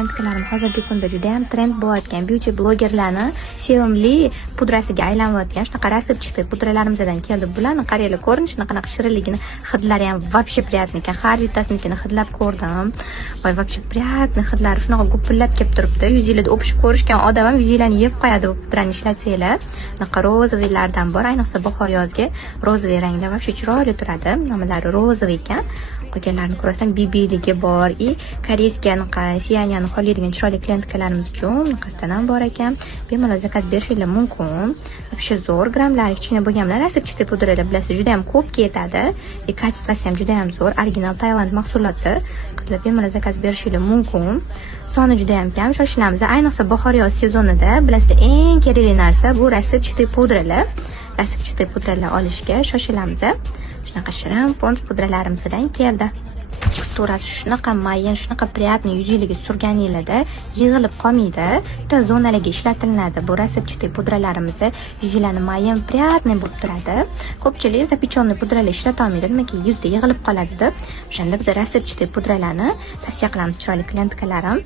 Klientlarim hozirgi kunda juda ham trend bo'layotgan beauty blogerlarni sevimli pudrasiga aylanayotgan shunaqa rasipchitli pudralarimizdan keldi. Bularni qaranglar, ko'rinishini qanaqa shirinligini, hidlari ham вообще приятный ekan. Har bittasinikini hidlab ko'rdim. Voy, вообще приятный hidlari shunaqa gupillab kelib turibdi. Yuzingizda o'pishib ko'rishgan odam ham yuzinglarni yeb qo'yadi bu pudrani ishlatsanglar. Bunaqa rozoviylardan bor, ayniqsa bahor yozga rozoviy ranglar вообще chiroyli turadi. Nomalari rozoviy ekan. Qolganlarini ko'rasam BB-ligi bor, koreyskiya siyaniyani xohlaydigan chiroyli klientkalarimiz uchun qasdan ham bor ekan. Bemalol zakaz berishingiz mumkin. Вообще zo'r, grammlari kichkina bo'lganlar, rasipchitli pudralar bilasiz, juda ham ko'p ketadi. Kачествоsi ham juda ham zo'r, original Tailand mahsuloti. Qizlar bemalol zakaz berishingiz mumkin. Soni juda ham kam, shoshilamiz. Ayniqsa bahor yoz sezonida bilasizlar, eng kerakli narsa bu rasipchitli pudralar. Rasipchitli pudralar olishga shoshilamiz. Shunaqa shirin fond pudralarimizdan keldi. Teksturasi shunaqa mayin, shunaqa приятный, yuzingizga surganingizda yig'ilib qolmaydi. Bitta zonalarga ishlatilinadi. Bu rasipchitli pudralarimiz yuzingizlarni mayin, приятный bo'lib turadi. Ko'pchilik zapechonli pudralar ishlata olmaydi, nimaga yuzda yig'ilib qoladi deb. O'shanda biz rasipchitli pudralarni tavsiya qilamiz chiroyli klientkalarim.